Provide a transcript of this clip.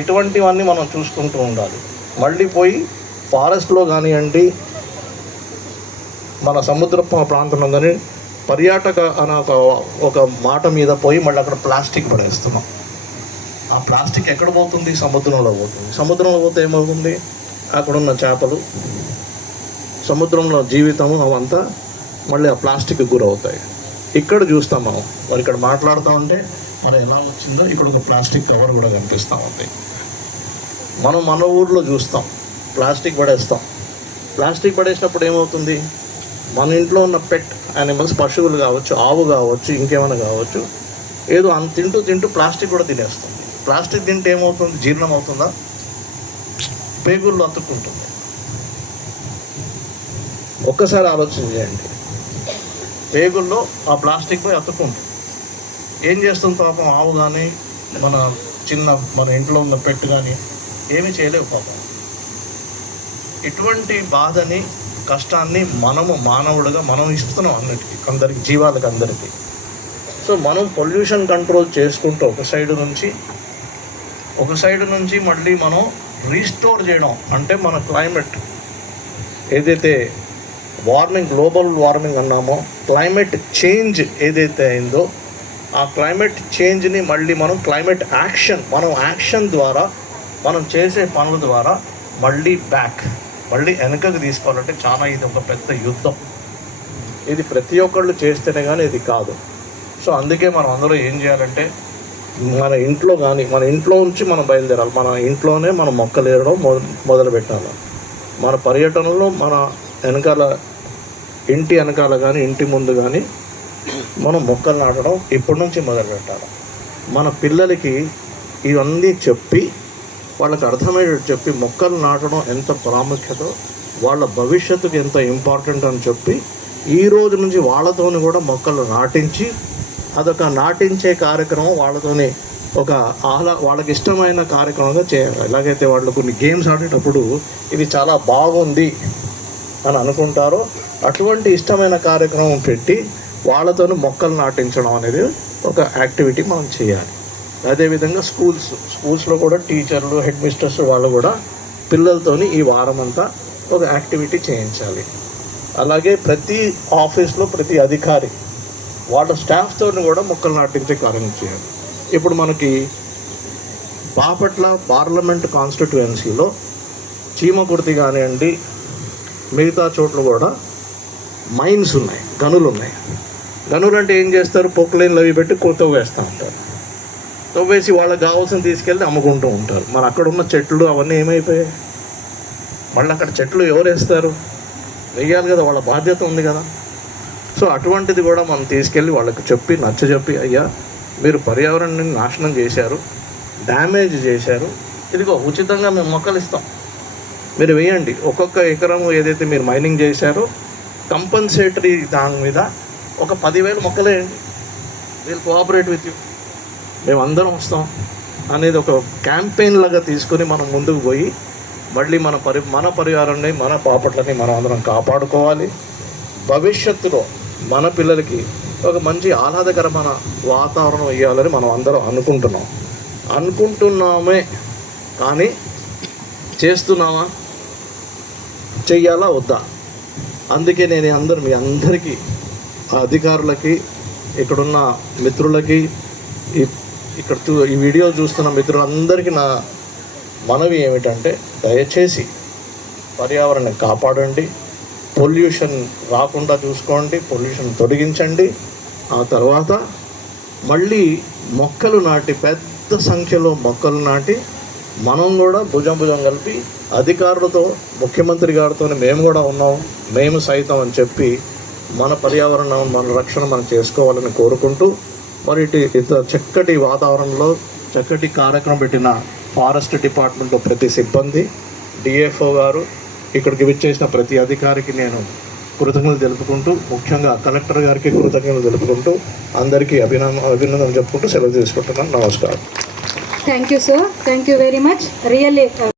ఇటువంటివన్నీ మనం చూసుకుంటూ ఉండాలి. మళ్ళీ పోయి ఫారెస్ట్లో కానివ్వండి మన సముద్ర ప్రాంతంలో కానీ పర్యాటక అనే ఒక ఒక మాట మీద పోయి మళ్ళీ అక్కడ ప్లాస్టిక్ పడేస్తున్నాం. ఆ ప్లాస్టిక్ ఎక్కడ పోతుంది? సముద్రంలో పోతుంది. సముద్రంలో పోతే ఏమవుతుంది? అక్కడున్న చేపలు సముద్రంలో జీవితము అవంతా మళ్ళీ ఆ ప్లాస్టిక్ గురవుతాయి. ఇక్కడ చూస్తాం మనం. మరి ఇక్కడ మాట్లాడుతూ ఉంటే మరి ఎలా వచ్చిందో ఇక్కడ ఒక ప్లాస్టిక్ కవర్ కూడా కనిపిస్తూ ఉంది. మనం మన ఊర్లో చూస్తాం ప్లాస్టిక్ పడేస్తాం. ప్లాస్టిక్ పడేసినప్పుడు ఏమవుతుంది? మన ఇంట్లో ఉన్న పెట్ యానిమల్స్ పశువులు కావచ్చు ఆవు కావచ్చు ఇంకేమైనా కావచ్చు ఏదో అంత తింటూ తింటూ ప్లాస్టిక్ కూడా తినేస్తుంది. ప్లాస్టిక్ తింటే ఏమవుతుంది? జీర్ణం అవుతుందా? పేగుల్లో అతుక్కుంటుంది. ఒక్కసారి ఆలోచన చేయండి. పేగుల్లో ఆ ప్లాస్టిక్ పోయి అతుక్కుంటుంది. ఏం చేస్తుంది పాపం? ఆవు కానీ మన చిన్న మన ఇంట్లో ఉన్న పెట్టు కానీ ఏమీ చేయలేవు పాపం. ఇటువంటి బాధని కష్టాన్ని మనము మానవుడిగా మనం ఇస్తున్నాం అన్నిటికీ. అందరికి జీవాలకు అందరికీ. సో మనం పొల్యూషన్ కంట్రోల్ చేసుకుంటూ ఒక సైడ్ నుంచి ఒక సైడ్ నుంచి మళ్ళీ మనం రీస్టోర్ చేయడం అంటే మన క్లైమేట్. ఏదైతే వార్మింగ్ గ్లోబల్ వార్మింగ్ అన్నామో క్లైమేట్ చేంజ్ ఏదైతే అయిందో ఆ క్లైమేట్ చేంజ్ని మళ్ళీ మనం క్లైమేట్ యాక్షన్ మనం యాక్షన్ ద్వారా మనం చేసే పనుల ద్వారా మళ్ళీ బ్యాక్ మళ్ళీ వెనకకు తీసుకోవాలంటే చాలా ఇది ఒక పెద్ద యుద్ధం. ఇది ప్రతి ఒక్కళ్ళు చేస్తేనే కానీ ఇది కాదు. సో అందుకే మనం అందరూ ఏం చేయాలంటే మన ఇంట్లో కానీ మన ఇంట్లో నుంచి మనం బయలుదేరాలి. మన ఇంట్లోనే మనం మొక్కలు ఏరడం మొదలు మొదలు పెట్టాలి మన పర్యటనలో మన వెనకాల ఇంటి వెనకాల కానీ ఇంటి ముందు కానీ మనం మొక్కలు నాటడం ఇప్పటి నుంచి మొదలు పెట్టాలి మన పిల్లలకి ఇవన్నీ చెప్పి వాళ్ళకి అర్థమయ్యేటట్టు చెప్పి మొక్కలు నాటడం ఎంత ప్రాముఖ్యతో వాళ్ళ భవిష్యత్తుకి ఎంత ఇంపార్టెంట్ అని చెప్పి ఈ రోజు నుంచి వాళ్ళతోని కూడా మొక్కలు నాటించి అదొక నాటించే కార్యక్రమం వాళ్ళతోని ఒక ఆహ్లా వాళ్ళకి ఇష్టమైన కార్యక్రమంగా చేయాలి. ఎలాగైతే వాళ్ళు కొన్ని గేమ్స్ ఆడేటప్పుడు ఇది చాలా బాగుంది అని అనుకుంటారో అటువంటి ఇష్టమైన కార్యక్రమం పెట్టి వాళ్ళతో మొక్కలు నాటించడం అనేది ఒక యాక్టివిటీ మనం చేయాలి. అదేవిధంగా స్కూల్స్ స్కూల్స్లో కూడా టీచర్లు హెడ్ మిస్టర్స్ వాళ్ళు కూడా పిల్లలతోని ఈ వారం అంతా ఒక యాక్టివిటీ చేయించాలి. అలాగే ప్రతి ఆఫీస్లో ప్రతి అధికారి వాళ్ళ స్టాఫ్తో కూడా మొక్కలు నాటించే కార్యం చేయాలి. ఇప్పుడు మనకి బాపట్ల పార్లమెంట్ కాన్స్టిట్యుయెన్సీలో చీమకుర్తి కానివ్వండి మిగతా చోట్ల కూడా మైన్స్ ఉన్నాయి గనులు ఉన్నాయి. గనులు అంటే ఏం చేస్తారు? పొక్లైన్లు అవి పెట్టి కొత్త వేస్తూ ఉంటారు. తవ్వేసి వాళ్ళకి కావాల్సిన తీసుకెళ్ళి అమ్ముకుంటూ ఉంటారు. మరి అక్కడ ఉన్న చెట్లు అవన్నీ ఏమైపోయాయి? మళ్ళీ అక్కడ చెట్లు ఎవరు వేస్తారు వేయాలి కదా వాళ్ళ బాధ్యత ఉంది కదా. సో అటువంటిది కూడా మనం తీసుకెళ్ళి వాళ్ళకి చెప్పి నచ్చ చెప్పి అయ్యా మీరు పర్యావరణాన్ని నాశనం చేశారు డ్యామేజ్ చేశారు. ఇదిగో ఉచితంగా మేము మొక్కలు ఇస్తాం. మీరు వేయండి ఒక్కొక్క ఎకరం ఏదైతే మీరు మైనింగ్ చేశారో కంపన్సేటరీ దాని మీద ఒక పదివేల మొక్కలే. వేయండి వీళ్ళు కోఆపరేట్ విత్ యూ మేము అందరం వస్తాం అనేది ఒక క్యాంపెయిన్ లాగా తీసుకొని మనం ముందుకు పోయి మళ్ళీ మన పరి మన పరివారాన్ని మన పాపట్లని మనం అందరం కాపాడుకోవాలి. భవిష్యత్తులో మన పిల్లలకి ఒక మంచి ఆహ్లాదకరమైన వాతావరణం ఇవ్వాలని మనం అందరం అనుకుంటున్నాం. అనుకుంటున్నామే కానీ చేస్తున్నామా చెయ్యాలా? వద్దా? అందుకే నేను అందరు మీ అందరికీ అధికారులకి ఇక్కడున్న మిత్రులకి ఇక్కడ ఈ వీడియో చూస్తున్న మిత్రులందరికీ నా మనవి ఏమిటంటే దయచేసి పర్యావరణం కాపాడండి పొల్యూషన్ రాకుండా చూసుకోండి పొల్యూషన్ తొలగించండి. ఆ తర్వాత మళ్ళీ మొక్కలు నాటి పెద్ద సంఖ్యలో మొక్కలు నాటి మనం కూడా భుజం భుజం కలిపి అధికారులతో ముఖ్యమంత్రి గారితో మేము కూడా ఉన్నాం మేము సైతం అని చెప్పి మన పర్యావరణం మన రక్షణ మనం చేసుకోవాలని కోరుకుంటూ మరి ఇటు ఇంత చక్కటి వాతావరణంలో చక్కటి కార్యక్రమం పెట్టిన ఫారెస్ట్ డిపార్ట్మెంట్లో ప్రతి సిబ్బంది డిఎఫ్ఓ గారు ఇక్కడికి విచ్చేసిన ప్రతి అధికారికి నేను కృతజ్ఞతలు తెలుపుకుంటూ ముఖ్యంగా కలెక్టర్ గారికి కృతజ్ఞతలు తెలుపుకుంటూ అందరికీ అభినందన అభినందనలు చెప్పుకుంటూ సెలవు తీసుకుంటున్నాను. నమస్కారం. Thank you sir thank you very much really